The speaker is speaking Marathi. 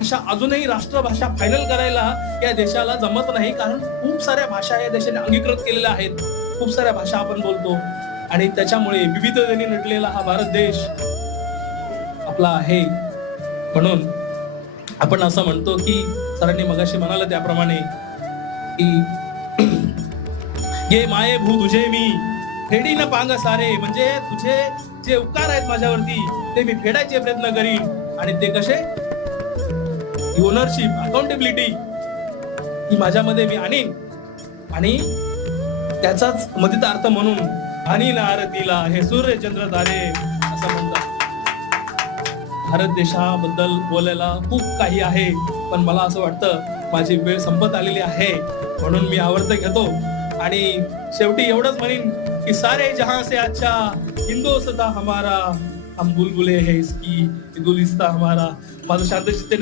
भाषा अजूनही राष्ट्रभाषा फायनल करायला या देशाला जमत नाही, कारण खूप साऱ्या भाषा या देशाने अंगीकृत केलेल्या आहेत. खूप साऱ्या भाषा आपण बोलतो आणि त्याच्यामुळे विविधतेने नटलेला हा भारत देश आपला आहे. म्हणून आपण असं म्हणतो की सरांनी मगाशी म्हणाले त्याप्रमाणे की ये माये भू तुझे मी फेडी न पांग सारे, म्हणजे तुझे जे उपकार आहेत माझ्यावरती ते मी फेडायचे प्रयत्न करीन. आणि ते कसे? ओनरशिप, अकाउंटेबिलिटी ही माझ्यामध्ये मी आणीन आणि त्याचाच मदितार्थ म्हणून आणीन आरतीला हे सूर्य चंद्र तारे असं म्हणतात. भारत देशाबद्दल बोलायला खूप काही आहे, पण मला असं वाटतं माझी वेळ संपत आलेली आहे, म्हणून मी आवर्त घेतो आणि शेवटी एवढंच म्हणेन की सारे जहां से अच्छा हिंदोस्तां हमारा, हम बुलबुले है इसकी गुलिस्ता हमारा. माझं शांत चित्ते